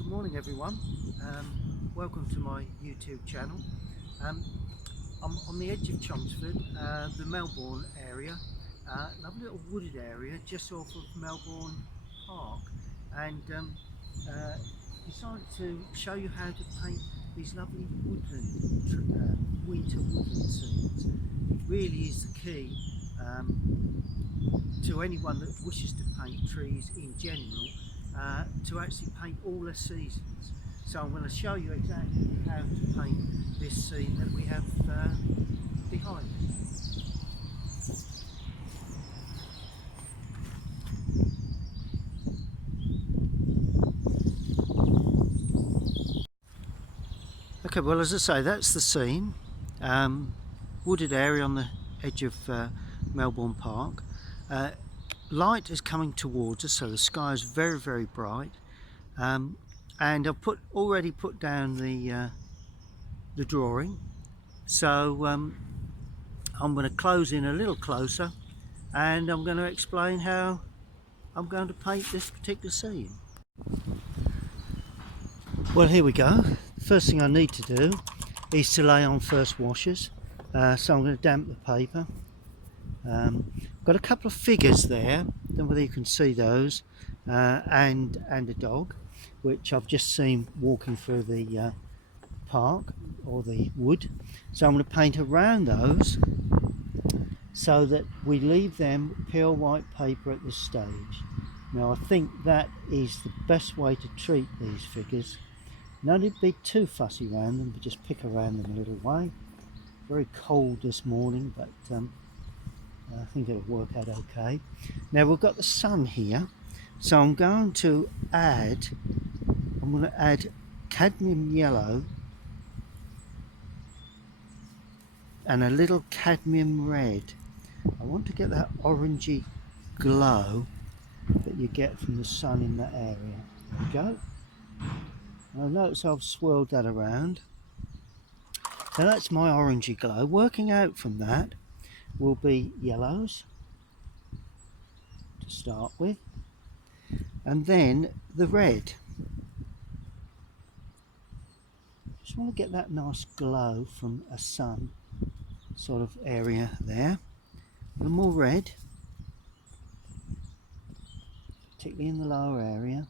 Good morning everyone. Welcome to my YouTube channel. I'm on the edge of Chelmsford, the Melbourne area, lovely little wooded area just off of Melbourne Park, and decided to show you how to paint these lovely winter woodland scenes. It really is the key to anyone that wishes to paint trees in general, to actually paint all the seasons. So I'm going to show you exactly how to paint this scene that we have behind us. Okay, well, as I say, that's the scene. Wooded area on the edge of Melbourne Park. Light is coming towards us, so the sky is very, very bright. And I've already put down the drawing, so I'm going to close in a little closer, and I'm going to explain how I'm going to paint this particular scene. Well, here we go. The first thing I need to do is to lay on first washes, so I'm going to damp the paper. Got a couple of figures there, don't know whether you can see those, and a dog which I've just seen walking through the park or the wood, so I'm going to paint around those so that we leave them pure white paper at this stage. Now I think that is the best way to treat these figures. Not to be too fussy around them, but just pick around them a little way. Very cold this morning, but I think it'll work out okay. Now we've got the sun here, so I'm going to add cadmium yellow and a little cadmium red. I want to get that orangey glow that you get from the sun in that area. There we go. Now notice I've swirled that around. So that's my orangey glow. Working out from that will be yellows to start with, and then the red. Just want to get that nice glow from a sun sort of area there. A little more red, particularly in the lower area.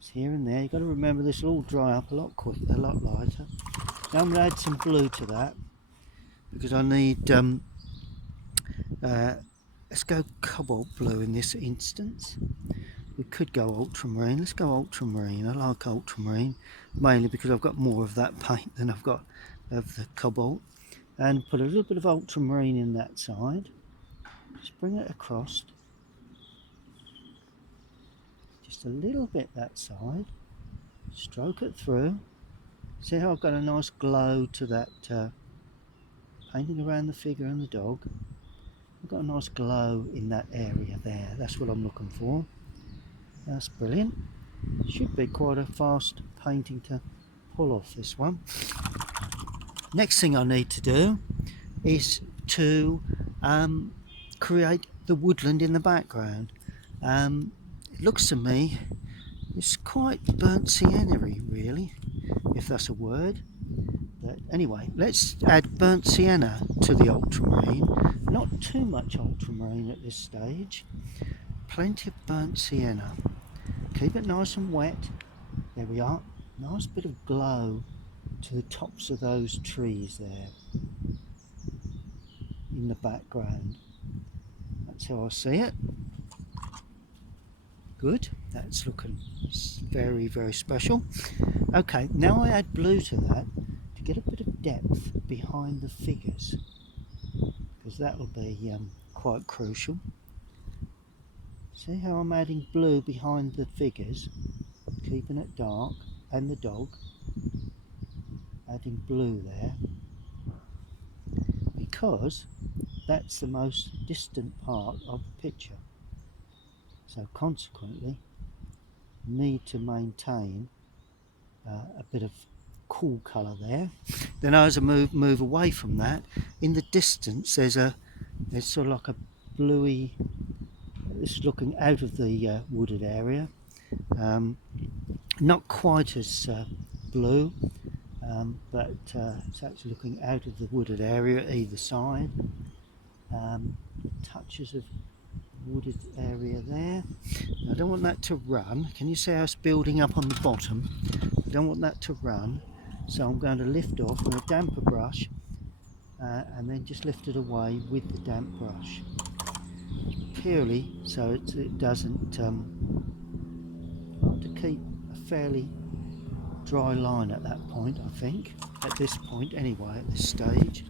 It's here and there. You've got to remember this will all dry up a lot quicker, a lot lighter. Now I'm going to add some blue to that because I need let's go cobalt blue in this instance. We could go ultramarine. Let's go ultramarine. I like ultramarine mainly because I've got more of that paint than I've got of the cobalt. And put a little bit of ultramarine in that side. Just bring it across. Just a little bit that side. Stroke it through. See how I've got a nice glow to that painting around the figure and the dog. I've got a nice glow in that area there. That's what I'm looking for. That's brilliant. Should be quite a fast painting to pull off this one. Next thing I need to do is to create the woodland in the background. It looks to me it's quite burnt sienna-y really, if that's a word. But anyway, let's add burnt sienna to the ultramarine. Not too much ultramarine at this stage. Plenty of burnt sienna. Keep it nice and wet. There we are. Nice bit of glow to the tops of those trees there in the background. That's how I see it. Good, that's looking very, very special. Okay, now I add blue to that to get a bit of depth behind the figures, because that will be quite crucial. See how I'm adding blue behind the figures, keeping it dark, and the dog. Adding blue there because that's the most distant part of the picture, so consequently need to maintain a bit of cool colour there. Then as I move away from that, in the distance there's sort of like a bluey, this is looking out of the wooded area, not quite as blue, but it's actually looking out of the wooded area either side. Touches of wooded area there. I don't want that to run. Can you see how it's building up on the bottom? I don't want that to run, so I'm going to lift off with a damper brush and then just lift it away with the damp brush, purely so it doesn't. I want to keep a fairly dry line at that point, I think, at this point anyway, at this stage.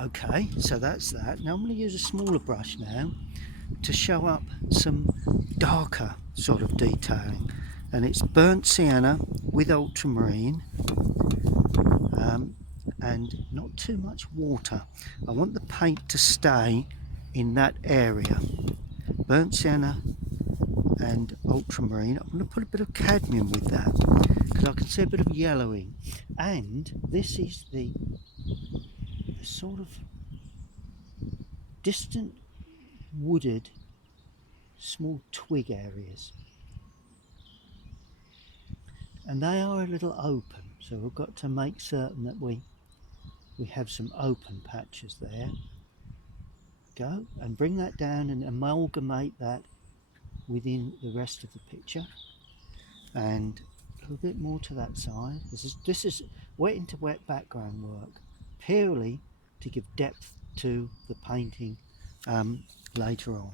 Okay, so that's that. Now I'm going to use a smaller brush now to show up some darker sort of detailing, and it's burnt sienna with ultramarine, and not too much water. I want the paint to stay in that area. Burnt sienna and ultramarine. I'm going to put a bit of cadmium with that because I can see a bit of yellowing, and this is the sort of distant wooded small twig areas, and they are a little open, so we've got to make certain that we have some open patches there. Go and bring that down and amalgamate that within the rest of the picture, and a little bit more to that side. This is wet into wet background work, purely to give depth to the painting later on.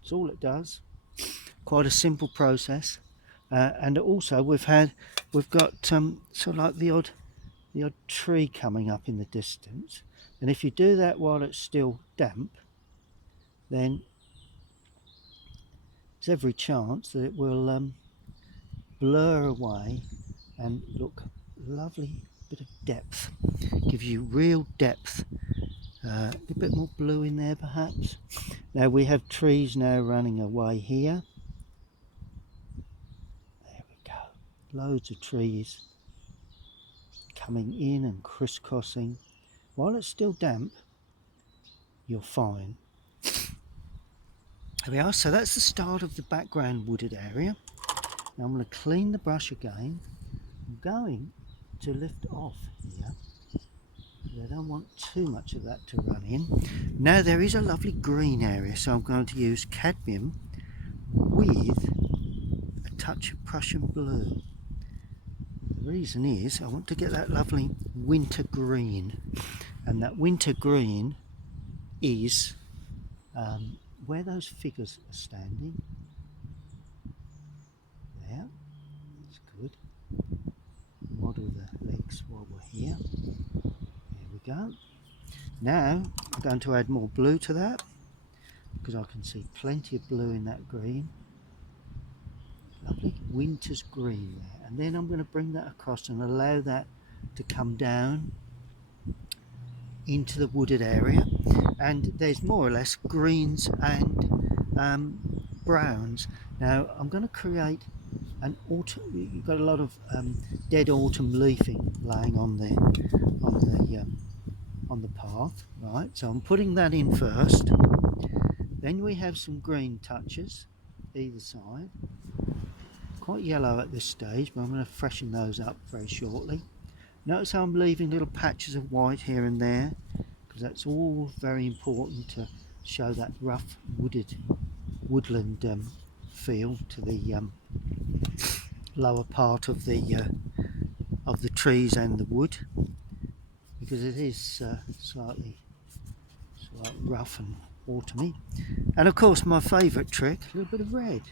That's all it does. Quite a simple process, and also we've got sort of like the odd tree coming up in the distance, and if you do that while it's still damp, then there's every chance that it will blur away and look lovely. Bit of depth, gives you real depth. A bit more blue in there perhaps. Now we have trees now running away here. There we go. Loads of trees coming in and crisscrossing. While it's still damp, you're fine. There we are. So that's the start of the background wooded area. Now I'm going to clean the brush again. I'm going to lift off here. I don't want too much of that to run in. Now there is a lovely green area, so I'm going to use cadmium with a touch of Prussian blue. The reason is I want to get that lovely winter green, and that winter green is where those figures are standing. There, that's good. Model the legs while we're here. There we go. Now I'm going to add more blue to that because I can see plenty of blue in that green. Lovely winter's green there, and then I'm going to bring that across and allow that to come down into the wooded area, and there's more or less greens and browns. Now I'm going to create an autumn. You've got a lot of dead autumn leafing laying on the path, right? So I'm putting that in first. Then we have some green touches either side. Quite yellow at this stage, but I'm going to freshen those up very shortly. Notice how I'm leaving little patches of white here and there, because that's all very important to show that rough woodland feel to the lower part of the trees and the wood, because it is slightly rough and autumny. And of course my favourite trick, a little bit of red.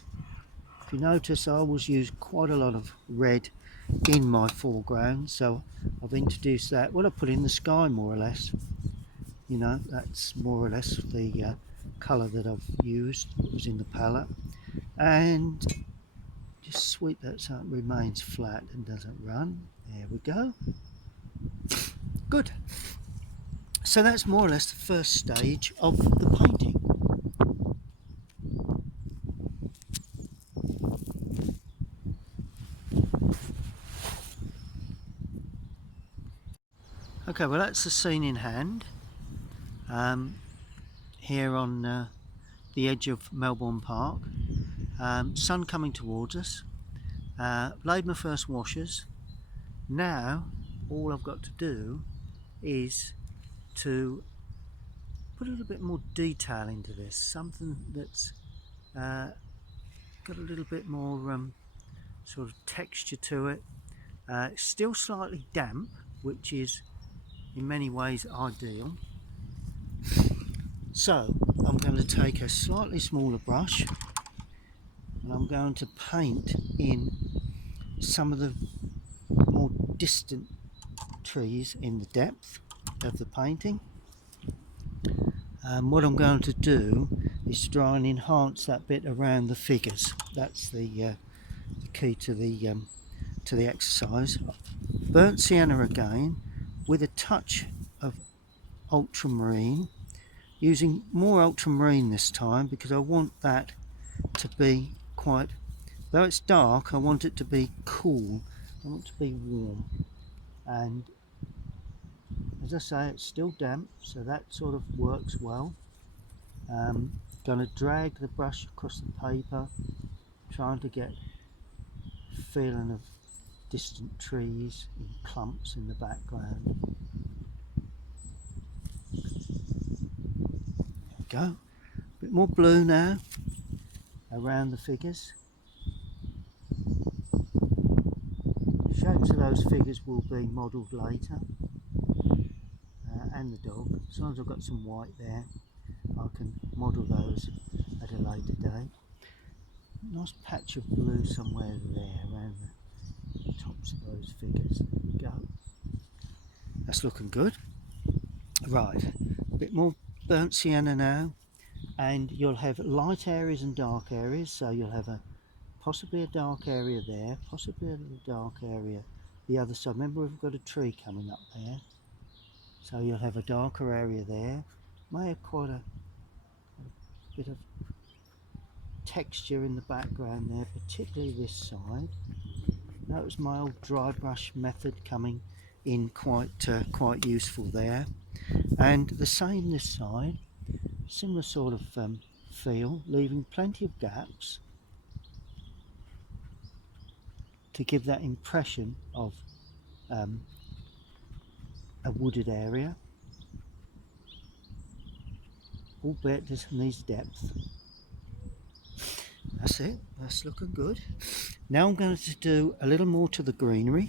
If you notice, I always use quite a lot of red in my foreground, so I've introduced that. Well, I put in the sky more or less. You know, that's more or less the colour that I've used. It was in the palette, and just sweep that so it remains flat and doesn't run. There we go. Good. So that's more or less the first stage of the painting. Okay, well that's the scene in hand. Here on the edge of Melbourne Park. Sun coming towards us. laid my first washers. Now all I've got to do is to put a little bit more detail into this, something that's got a little bit more sort of texture to it. It's still slightly damp, which is in many ways ideal. So I'm going to take a slightly smaller brush and I'm going to paint in some of the more distant trees in the depth of the painting. What I'm going to do is try and enhance that bit around the figures. That's the key to the exercise. Burnt sienna again, with a touch of ultramarine, using more ultramarine this time because I want that to be quite, though it's dark, I want it to be cool, I want it to be warm, and as I say, it's still damp, so that sort of works well. Going to drag the brush across the paper, trying to get a feeling of distant trees in clumps in the background. There we go. A bit more blue now around the figures. The shapes of those figures will be modelled later, and the dog. As long as I've got some white there, I can model those at a later date. Nice patch of blue somewhere there around the tops of those figures. There we go. That's looking good. Right, a bit more burnt sienna now, and you'll have light areas and dark areas. So you'll have possibly a dark area there, possibly a little dark area the other side. Remember, we've got a tree coming up there, so you'll have a darker area there. May have quite a bit of texture in the background there, particularly this side. That was my old dry brush method coming in quite useful there. And the same this side, similar sort of feel, leaving plenty of gaps to give that impression of a wooded area, albeit this needs depth. That's it, that's looking good. Now I'm going to do a little more to the greenery.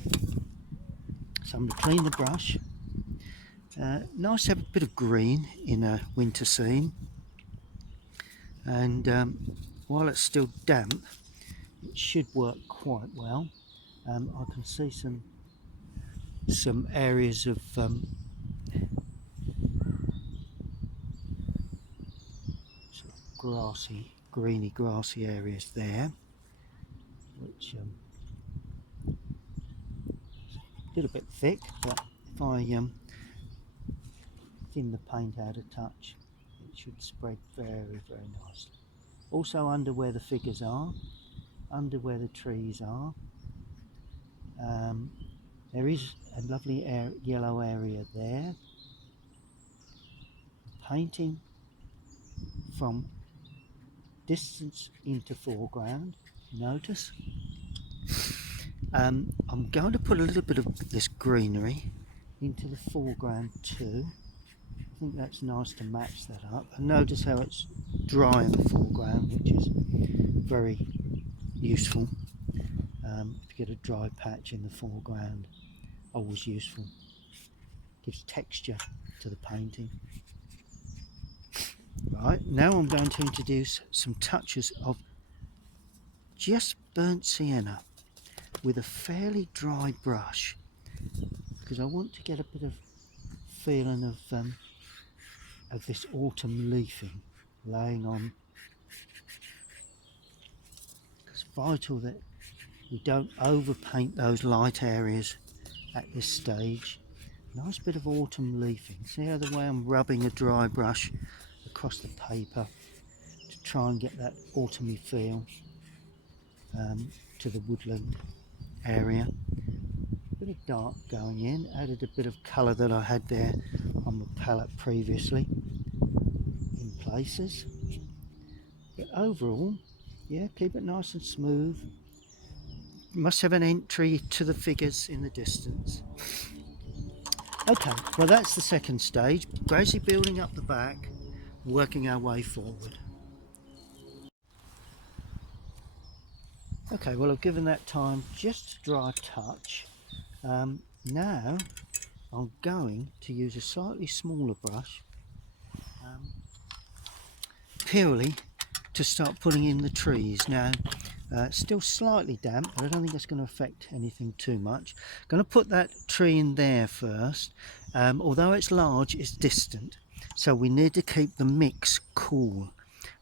So I'm going to clean the brush. Nice to have a bit of green in a winter scene. And while it's still damp, it should work quite well. I can see some areas of sort of grassy, greeny, grassy areas there, which a little bit thick, but if I thin the paint out a touch, it should spread very, very nicely. Also under where the figures are, under where the trees are, there is a lovely yellow area there. Painting from distance into foreground, notice. I'm going to put a little bit of this greenery into the foreground too. I think that's nice to match that up. And notice how it's dry in the foreground, which is very useful. To get a dry patch in the foreground, always useful. Gives texture to the painting. Right, now I'm going to introduce some touches of just burnt sienna with a fairly dry brush, because I want to get a bit of feeling of this autumn leafing laying on. It's vital that we don't overpaint those light areas at this stage. Nice bit of autumn leafing. See how the way I'm rubbing a dry brush across the paper to try and get that autumny feel to the woodland area. Bit of dark going in, added a bit of colour that I had there on the palette previously in places. But overall, yeah, keep it nice and smooth. must have an entry to the figures in the distance. Okay, well that's the second stage, gradually building up the back, working our way forward. Okay, well I've given that time just to dry a touch. Now I'm going to use a slightly smaller brush, purely to start putting in the trees. Now still slightly damp, but I don't think that's going to affect anything too much. Going to put that tree in there first. Although it's large, it's distant, so we need to keep the mix cool.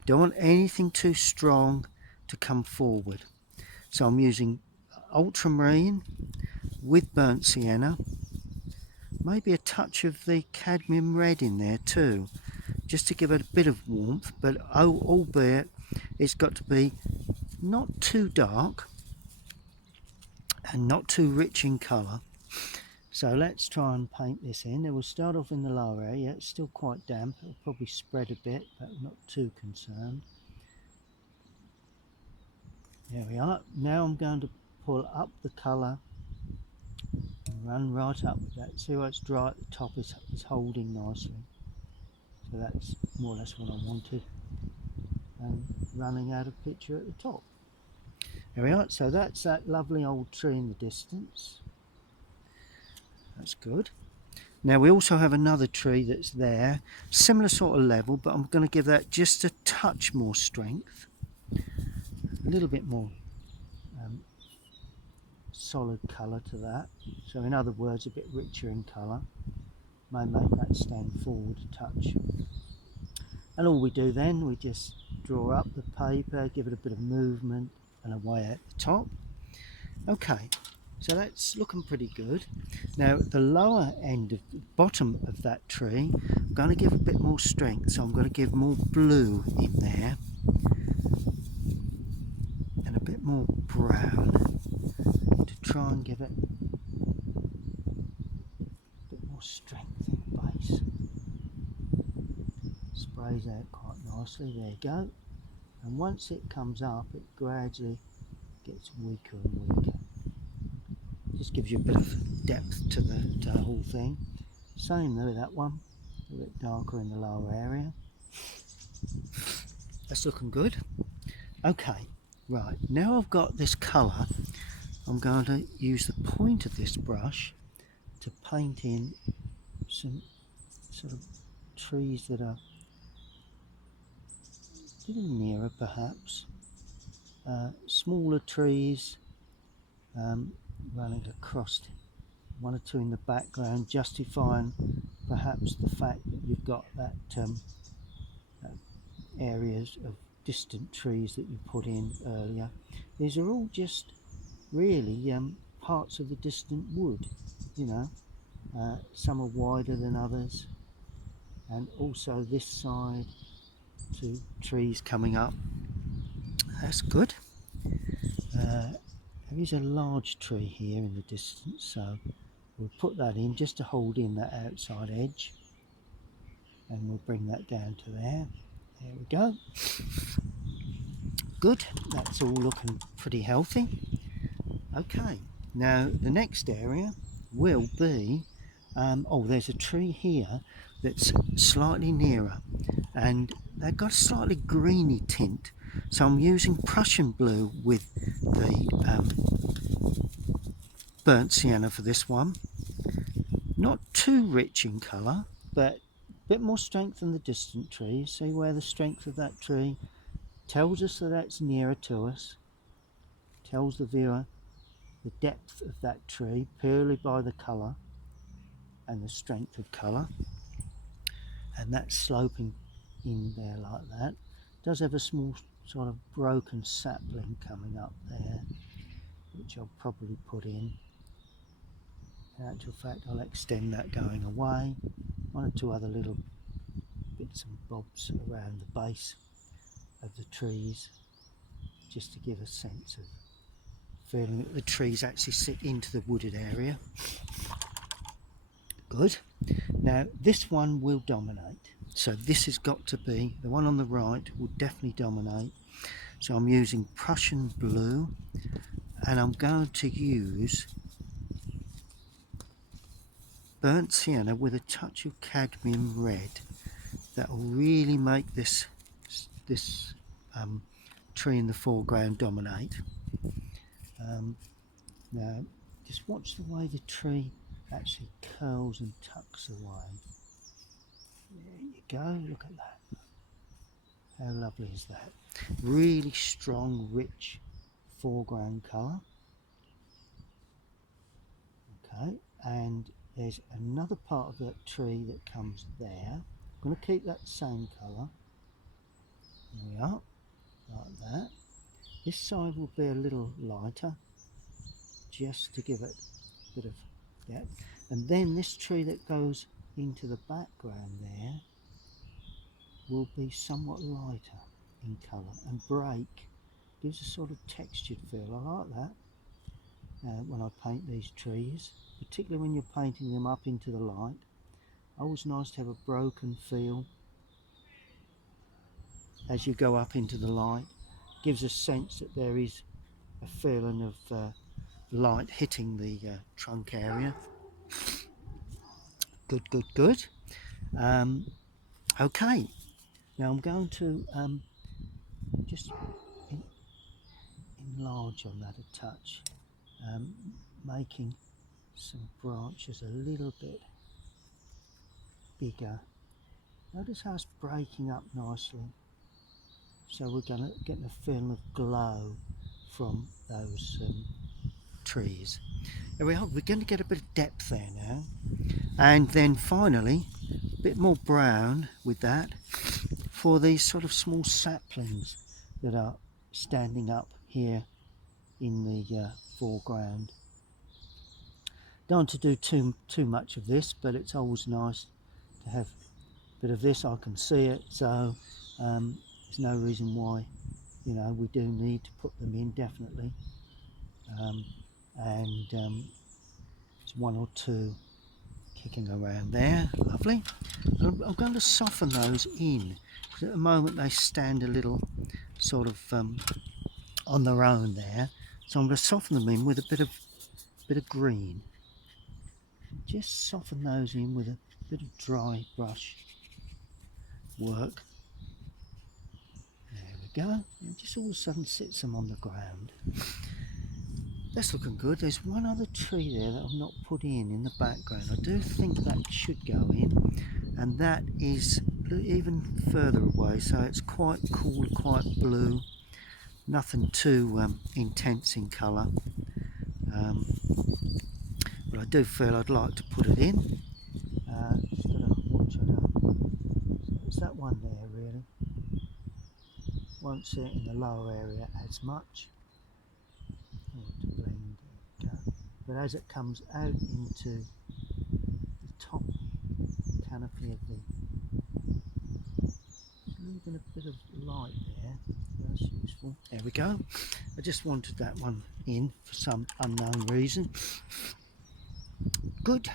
Don't want anything too strong to come forward. So I'm using ultramarine with burnt sienna, maybe a touch of the cadmium red in there too, just to give it a bit of warmth, but albeit it's got to be not too dark and not too rich in colour. So let's try and paint this in. We'll start off in the lower area. It's still quite damp, it'll probably spread a bit, but I'm not too concerned. There we are. Now I'm going to pull up the colour and run right up with that. See how it's dry at the top, is holding nicely. So that's more or less what I wanted. And running out of picture at the top. There we are. So that's that lovely old tree in the distance. That's good. Now we also have another tree that's there, similar sort of level, but I'm going to give that just a touch more strength. A little bit more solid colour to that, so in other words a bit richer in colour. May make that stand forward a touch. And all we do then, we just draw up the paper, give it a bit of movement and away at the top. Okay, so that's looking pretty good. Now at the lower end of the bottom of that tree, I'm going to give a bit more strength, so I'm going to give more blue in there and a bit more brown to try and give it a bit more strength in the base. Sprays out quite nicely, there you go. And once it comes up, it gradually gets weaker and weaker. Just gives you a bit of depth to the whole thing. Same though with that one, a bit darker in the lower area. That's looking good. Okay, right, now I've got this colour, I'm going to use the point of this brush to paint in some sort of trees that are a little nearer perhaps. Smaller trees running across, one or two in the background, justifying perhaps the fact that you've got that areas of distant trees that you put in earlier. These are all just really parts of the distant wood, you know. Some are wider than others, and also this side, two trees coming up. That's good. There is a large tree here in the distance, so we'll put that in just to hold in that outside edge, and we'll bring that down to there. There we go. Good, that's all looking pretty healthy. Okay, now the next area will be, there's a tree here that's slightly nearer, and they've got a slightly greeny tint, so I'm using Prussian blue with the burnt sienna for this one. Not too rich in colour, but a bit more strength than the distant trees. See where the strength of that tree tells us that that's nearer to us, tells the viewer the depth of that tree purely by the colour and the strength of colour. And that's sloping in there like that. It does have a small sort of broken sapling coming up there, which I'll probably put in. In actual fact, I'll extend that going away. One or two other little bits and bobs around the base of the trees, just to give a sense of feeling that the trees actually sit into the wooded area. Good. Now this one will dominate, so this has got to be, the one on the right will definitely dominate. So I'm using Prussian blue and I'm going to use burnt sienna with a touch of cadmium red. That will really make this tree in the foreground dominate. Now just watch the way the tree actually curls and tucks away. There you go, look at that. How lovely is that? Really strong, rich foreground colour. Okay, and there's another part of that tree that comes there. I'm going to keep that same colour. There we are, like that. This side will be a little lighter, just to give it a bit of depth. And then this tree that goes into the background there will be somewhat lighter in colour, and break gives a sort of textured feel. I like that when I paint these trees, particularly when you're painting them up into the light. Always nice to have a broken feel as you go up into the light. Gives a sense that there is a feeling of light hitting the trunk area. Good, good, good. Okay, now I'm going to just enlarge on that a touch, making some branches a little bit bigger. Notice how it's breaking up nicely. So we're going to get a feeling of glow from those trees. There we are. We're going to get a bit of depth there now, and then finally a bit more brown with that for these sort of small saplings that are standing up here in the foreground. Don't want to do too much of this, but it's always nice to have a bit of this. I can see it, so there's no reason why, you know, we do need to put them in, definitely. There's one or two kicking around there, lovely. I'm going to soften those in, because at the moment they stand a little sort of on their own there. So I'm going to soften them in with a bit of green. Just soften those in with a bit of dry brush work. There we go. And just all of a sudden sits them on the ground. That's looking good. There's one other tree there that I've not put in the background. I do think that should go in, and that is even further away, so it's quite cool, quite blue, nothing too intense in colour, but I do feel I'd like to put it in. Just got to watch it out. So it's that one there really. Won't see it in the lower area as much. To blend it, but as it comes out into the top canopy of leaving a bit of light there, that's useful. There we go. I just wanted that one in for some unknown reason. Good.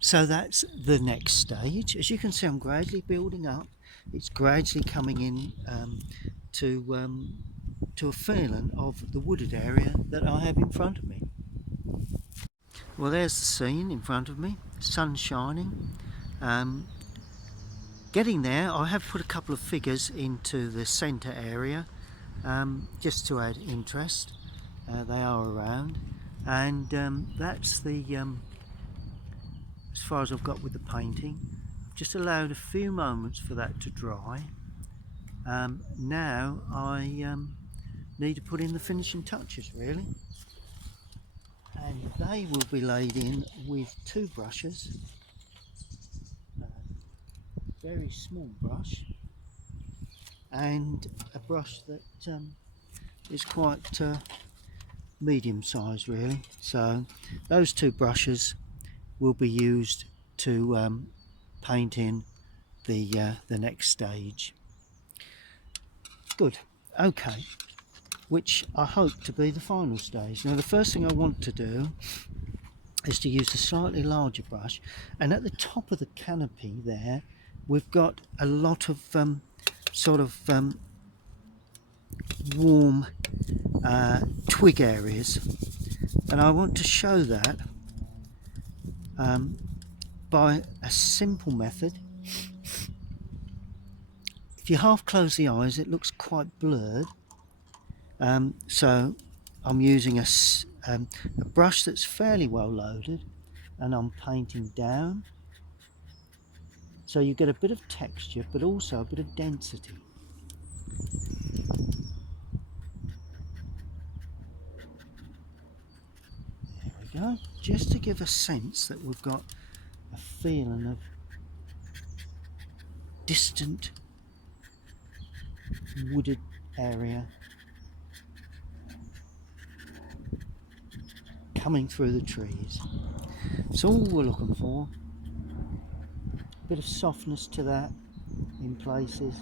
So that's the next stage. As you can see, I'm gradually building up. It's gradually coming in to a feeling of the wooded area that I have in front of me. Well, there's the scene in front of me, sun shining. Getting there, I have put a couple of figures into the centre area just to add interest. They are around, and that's the as far as I've got with the painting. I've just allowed a few moments for that to dry. Now I need to put in the finishing touches really, and they will be laid in with two brushes. Very small brush and a brush that is quite medium sized really. So those two brushes will be used to paint in the next stage. Good. Okay, which I hope to be the final stage. Now the first thing I want to do is to use a slightly larger brush, and at the top of the canopy there we've got a lot of sort of warm twig areas, and I want to show that by a simple method. If you half close the eyes, it looks quite blurred, so I'm using a brush that's fairly well loaded, and I'm painting down, so you get a bit of texture but also a bit of density. There we go, just to give a sense that we've got a feeling of distant wooded area coming through the trees. It's all we're looking for. A bit of softness to that in places,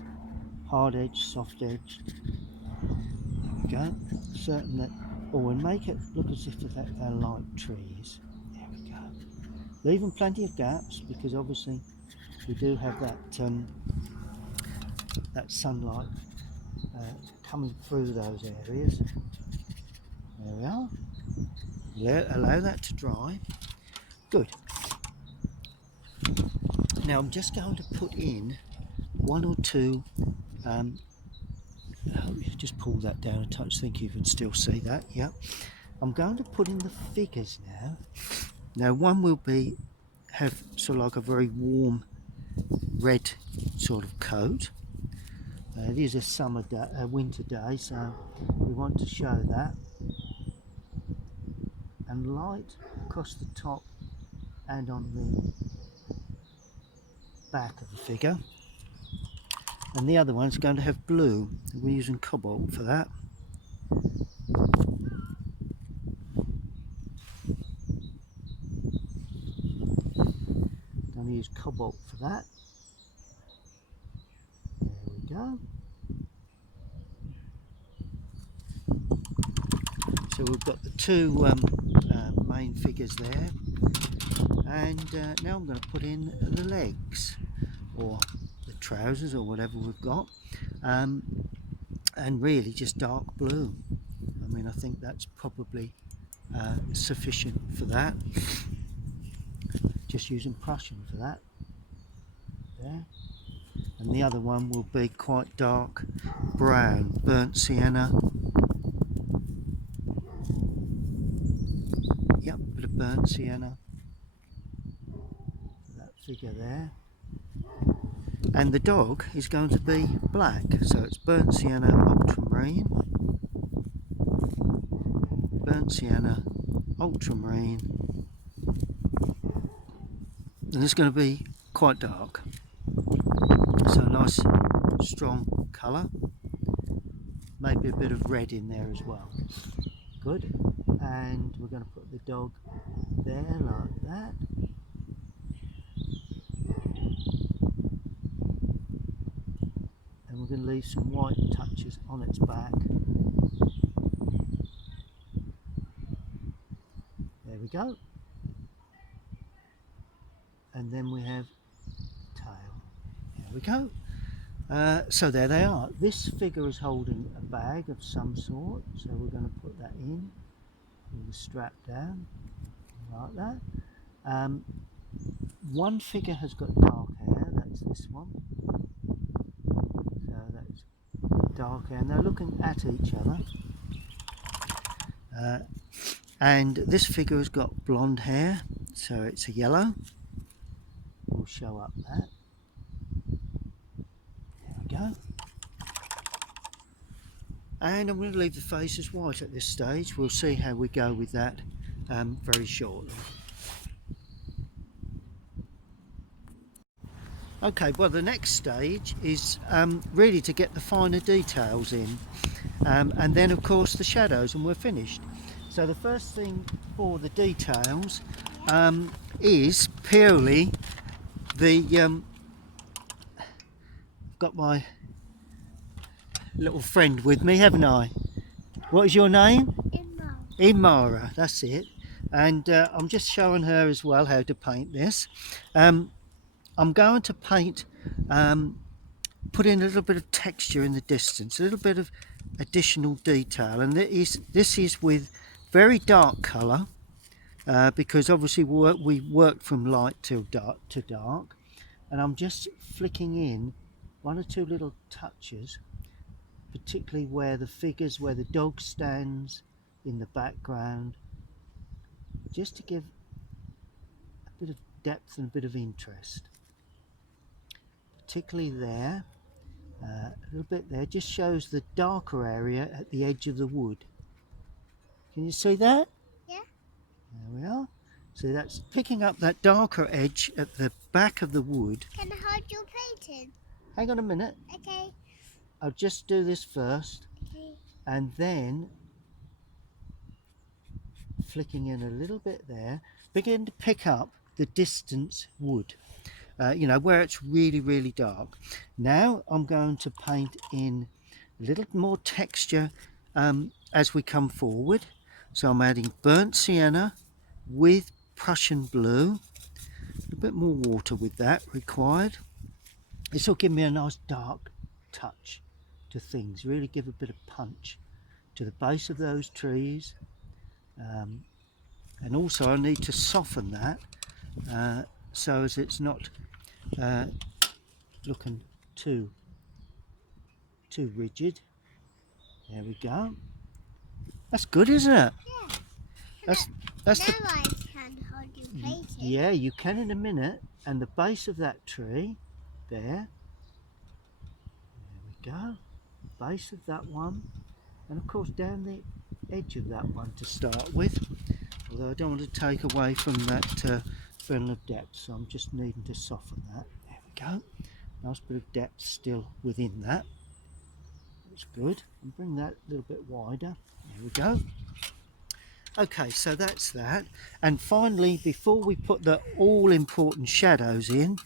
hard edge, soft edge. There we go. Certain that, and make it look as if they're light trees. There we go. Leaving plenty of gaps because obviously we do have that that sunlight coming through those areas. There we are. Allow that to dry. Good. Now I'm just going to put in one or two, just pull that down a touch, I think you can still see that, yeah. I'm going to put in the figures now. Now one will have sort of like a very warm red sort of coat. It is a winter day, so we want to show that. And light across the top and on the back of the figure. And the other one's going to have blue. We're using cobalt for that. Going to use cobalt for that. There we go. So we've got the two main figures there, and now I'm going to put in the legs or the trousers or whatever we've got, and really just dark blue. I mean, I think that's probably sufficient for that. Just using Prussian for that there, and the other one will be quite dark brown, burnt sienna. Yep, a bit of burnt sienna for that figure there. And the dog is going to be black, so it's burnt sienna, ultramarine, burnt sienna, ultramarine, and it's going to be quite dark, so a nice strong colour, maybe a bit of red in there as well. Good. And we're going to put the dog there like that. And we're going to leave some white touches on its back. There we go. And then we have the tail. There we go. So there they are. This figure is holding a bag of some sort, so we're going to put that in with the strap down like that. One figure has got dark hair, that's this one. So that's dark hair, and they're looking at each other. And this figure has got blonde hair, so it's a yellow. We'll show up that. There we go. And I'm going to leave the faces white at this stage. We'll see how we go with that very shortly. Okay, well the next stage is really to get the finer details in, and then of course the shadows, and we're finished. So the first thing for the details is purely the got my little friend with me, haven't I? What is your name? Imara, that's it. And I'm just showing her as well how to paint this. I'm going to paint, put in a little bit of texture in the distance, a little bit of additional detail, and this is with very dark colour, because obviously we work from light to dark, and I'm just flicking in one or two little touches, particularly where the dog stands in the background, just to give a bit of depth and a bit of interest, particularly there. A little bit there, just shows the darker area at the edge of the wood. Can you see that? Yeah. There we are. So that's picking up that darker edge at the back of the wood. Can I hold your painting? Hang on a minute. Okay. I'll just do this first, Okay. and then flicking in a little bit there, begin to pick up the distance wood. Where it's really, really dark. Now I'm going to paint in a little more texture as we come forward. So I'm adding burnt sienna with Prussian blue. A bit more water with that required. This will give me a nice dark touch to things, really give a bit of punch to the base of those trees. And also I need to soften that so as it's not looking too rigid. There we go. That's good, isn't it? Yeah. That's now I can hold your painting. Yeah, you can in a minute. And the base of that tree there we go, base of that one, and of course down the edge of that one to start with, although I don't want to take away from that feeling of depth, so I'm just needing to soften that. There we go, nice bit of depth still within that. That's good, and bring that a little bit wider. There we go. Okay, so that's that. And finally, before we put the all important shadows in,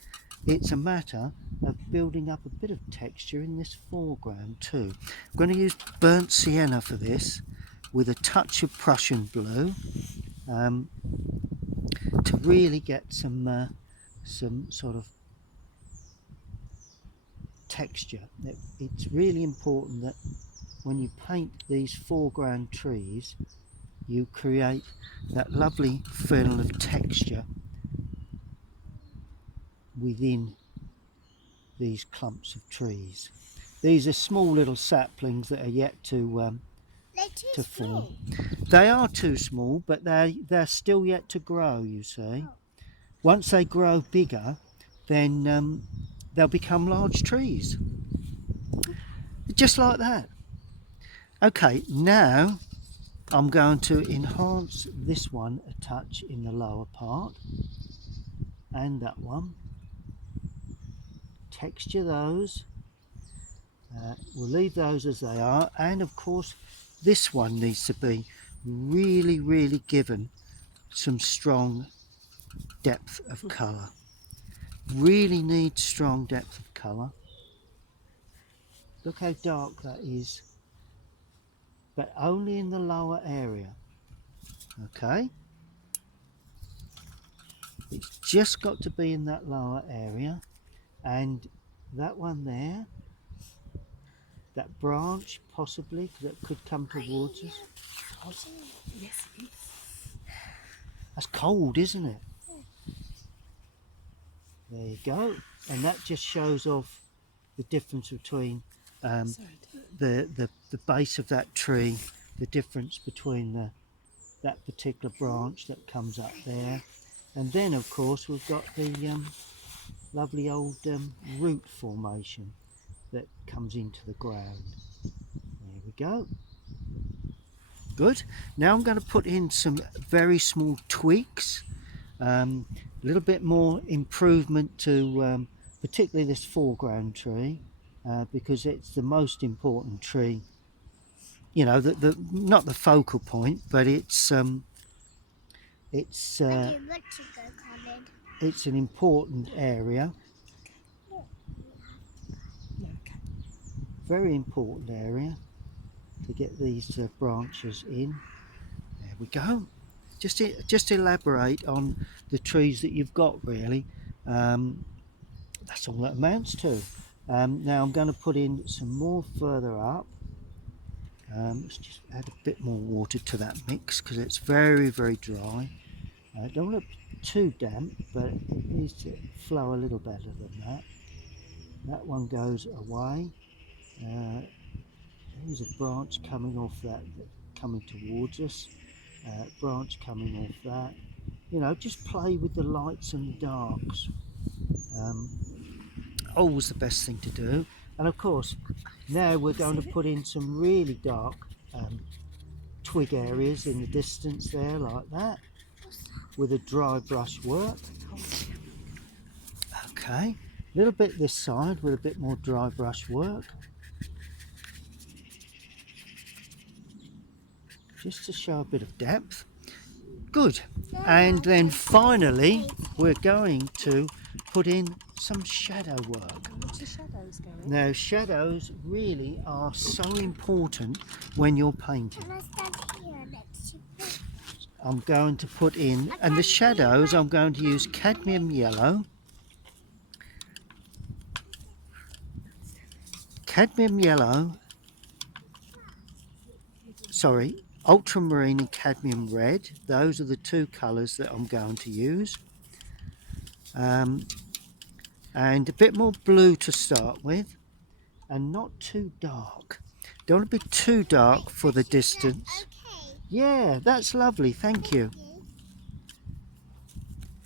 it's a matter of building up a bit of texture in this foreground too. I'm going to use burnt sienna for this with a touch of Prussian blue to really get some sort of texture. It's really important that when you paint these foreground trees, you create that lovely feeling of texture within these clumps of trees. These are small little saplings that are yet to form. They are too small, but they're still yet to grow, you see. Once they grow bigger, then they'll become large trees. Just like that. Okay, now I'm going to enhance this one a touch in the lower part, and that one. Texture those. We'll leave those as they are, and of course this one needs to be really, really given some strong depth of colour. Really needs strong depth of colour. Look how dark that is, but only in the lower area. Okay, it's just got to be in that lower area. And that one there, that branch possibly that could come towards us. Yes, it is. That's cold, isn't it? There you go. And that just shows off the difference between the base of that tree, the difference between that particular branch that comes up there, and then of course we've got the lovely old root formation that comes into the ground. There we go. Good. Now I'm going to put in some very small tweaks, a little bit more improvement to particularly this foreground tree, because it's the most important tree. You know, the not the focal point, but it's an important area. Very important area to get these branches in. There we go. Just elaborate on the trees that you've got, really. That's all that amounts to. Now I'm going to put in some more further up. Let's just add a bit more water to that mix because it's very, very dry. Don't want it too damp, but it needs to flow a little better than that. That one goes away. There's a branch coming off that, coming towards us. Branch coming off that. You know, just play with the lights and darks. Always the best thing to do. And of course, now we're going to put in some really dark twig areas in the distance there, like that, with a dry brush work. Okay, a little bit this side with a bit more dry brush work, just to show a bit of depth. Good. And then finally we're going to put in some shadow work. What's the shadows going? Now, shadows really are so important when you're painting. Can I stand here next to you? I'm going to put in, and the shadows I'm going to use cadmium yellow, ultramarine and cadmium red. Those are the two colours that I'm going to use. And a bit more blue to start with, and not too dark. Don't want to be too dark for the distance. Okay. Yeah, that's lovely, thank you.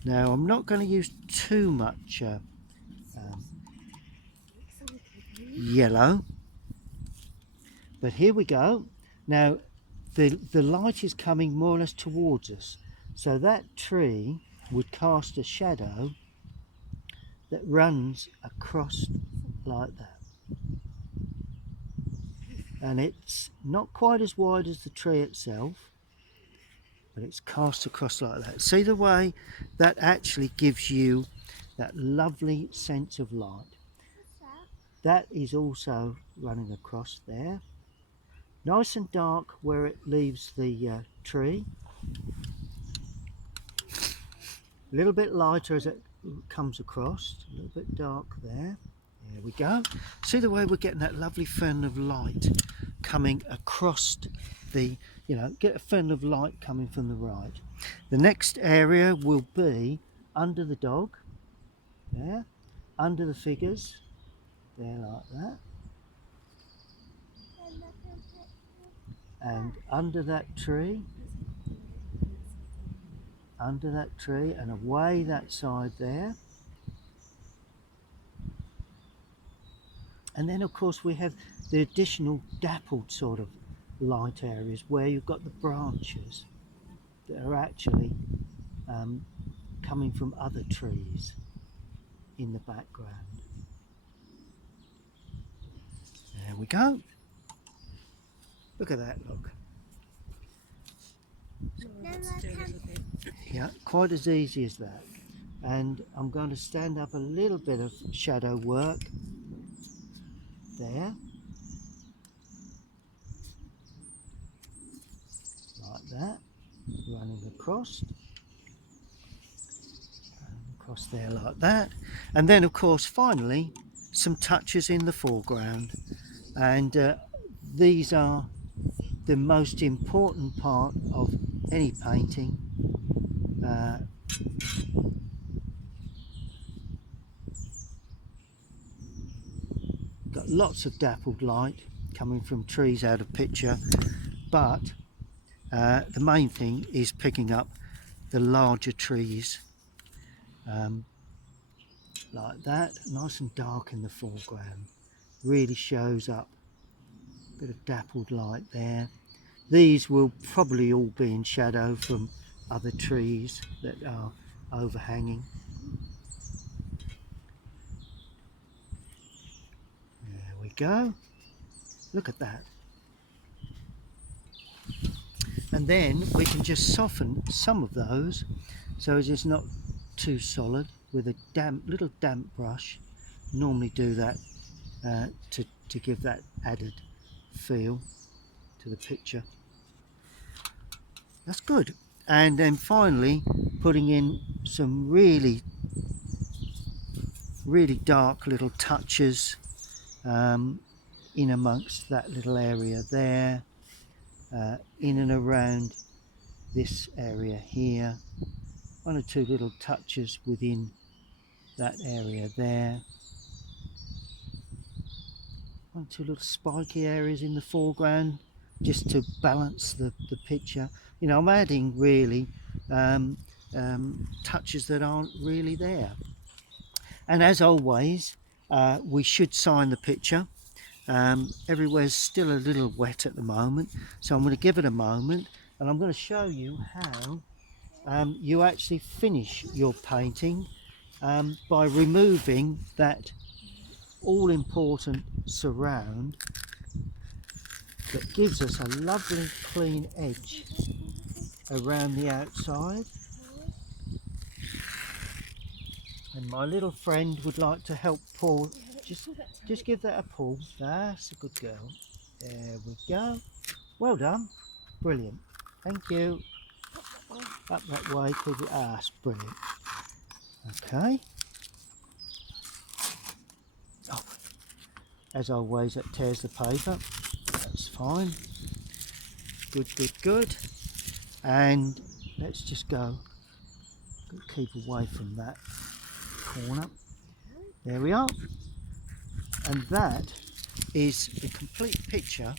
Now I'm not going to use too much yellow, but here we go. Now the light is coming more or less towards us, so that tree would cast a shadow that runs across like that, and it's not quite as wide as the tree itself, but it's cast across like that. See the way that actually gives you that lovely sense of light. That is also running across there, nice and dark where it leaves the tree, a little bit lighter as it comes across, a little bit dark there. There we go. See the way we're getting that lovely fin of light coming across the, you know, get a fin of light coming from the right. The next area will be under the dog, there, under the figures, there like that, and under that tree, and away that side there. And then of course we have the additional dappled sort of light areas where you've got the branches that are actually coming from other trees in the background. There we go. Look at that, look. Yeah, quite as easy as that. And I'm going to stand up a little bit of shadow work there, like that, running across there like that. And then of course finally some touches in the foreground, and these are the most important part of any painting. Got lots of dappled light coming from trees out of picture, but the main thing is picking up the larger trees, like that, nice and dark in the foreground, really shows up a bit of dappled light there. These will probably all be in shadow from other trees that are overhanging. There we go, look at that. And then we can just soften some of those so it's not too solid with a little damp brush. Normally do that to give that added feel to the picture. That's good. And then finally putting in some really dark little touches in amongst that little area there, in and around this area here. One or two little touches within that area there. One or two little spiky areas in the foreground just to balance the picture. You know, I'm adding really touches that aren't really there. And as always, we should sign the picture. Everywhere's still a little wet at the moment, so I'm going to give it a moment and I'm going to show you how you actually finish your painting by removing that all important surround that gives us a lovely clean edge around the outside. And my little friend would like to help Paul. Just give that a pull. That's a good girl. There we go. Well done. Brilliant. Thank you. Up that way. Keep it. Ah, that's brilliant. Okay. Oh, as always, that tears the paper. That's fine. Good, good, good. And let's just go. Keep away from that corner. There we are. And that is the complete picture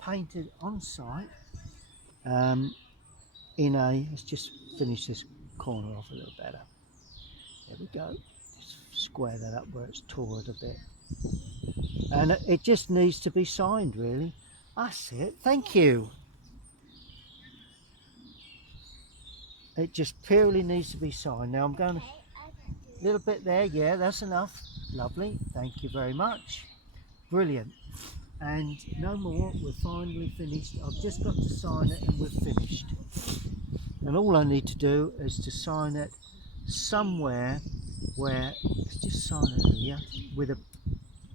painted on site in a, let's just finish this corner off a little better. There we go. Just square that up where it's tore it a bit. And it just needs to be signed, really. That's it. Thank you. It just purely needs to be signed. Now I'm going to, little bit there. Yeah, that's enough. Lovely. Thank you very much. Brilliant. And no more. We're finally finished. I've just got to sign it and we're finished. And all I need to do is to sign it somewhere where, let's just sign it here with a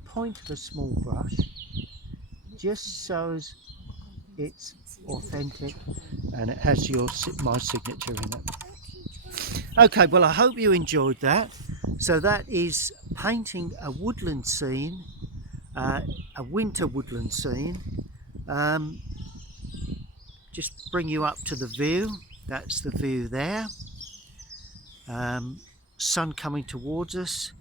point of a small brush, just so as it's authentic and it has my signature in it. Okay, well, I hope you enjoyed that. So that is painting a woodland scene, a winter woodland scene. Just bring you up to the view. That's the view there. Sun coming towards us.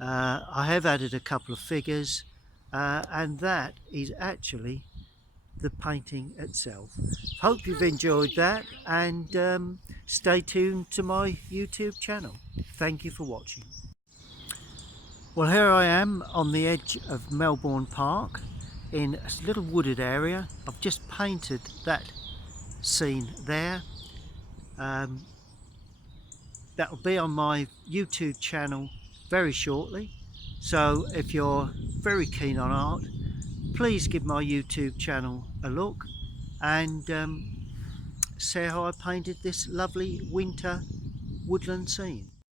I have added a couple of figures and that is actually the painting itself. Hope you've enjoyed that and stay tuned to my YouTube channel. Thank you for watching. Well, here I am on the edge of Melbourne Park in a little wooded area. I've just painted that scene there. That will be on my YouTube channel very shortly, so if you're very keen on art, please give my YouTube channel a look and see how I painted this lovely winter woodland scene.